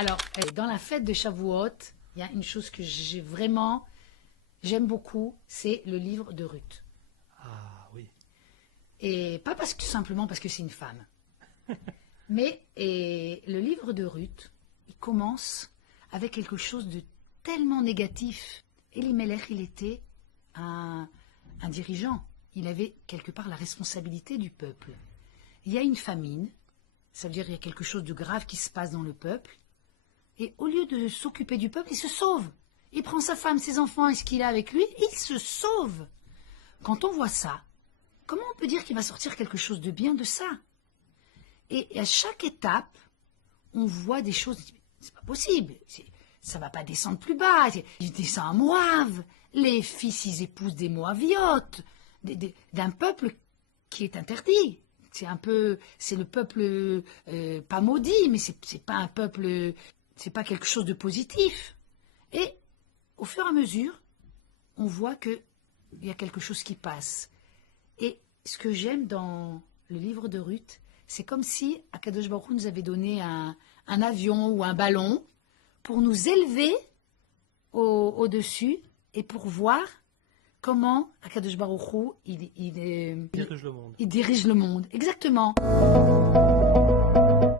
Alors, dans la fête de Shavuot, il y a une chose que j'aime beaucoup, c'est le livre de Ruth. Ah oui. Et pas simplement parce que c'est une femme. Mais le livre de Ruth, il commence avec quelque chose de tellement négatif. Elimelech, il était un dirigeant. Il avait quelque part la responsabilité du peuple. Il y a une famine, ça veut dire qu'il y a quelque chose de grave qui se passe dans le peuple. Et au lieu de s'occuper du peuple, il se sauve. Il prend sa femme, ses enfants et ce qu'il a avec lui, il se sauve. Quand on voit ça, comment on peut dire qu'il va sortir quelque chose de bien de ça? Et à chaque étape, on voit des choses. C'est pas possible. Ça va pas descendre plus bas. Il descend à Moab. Les fils, ils épousent des Moabiotes, d'un peuple qui est interdit. C'est le peuple pas maudit, mais c'est pas un peuple, c'est pas quelque chose de positif. Et au fur et à mesure, on voit que il y a quelque chose qui passe. Et ce que j'aime dans le livre de Ruth, c'est comme si Akadosh Baruch Hu nous avait donné un avion ou un ballon pour nous élever au-dessus et pour voir comment Akadosh Baruch Hu Dirige le monde. il dirige le monde. Exactement.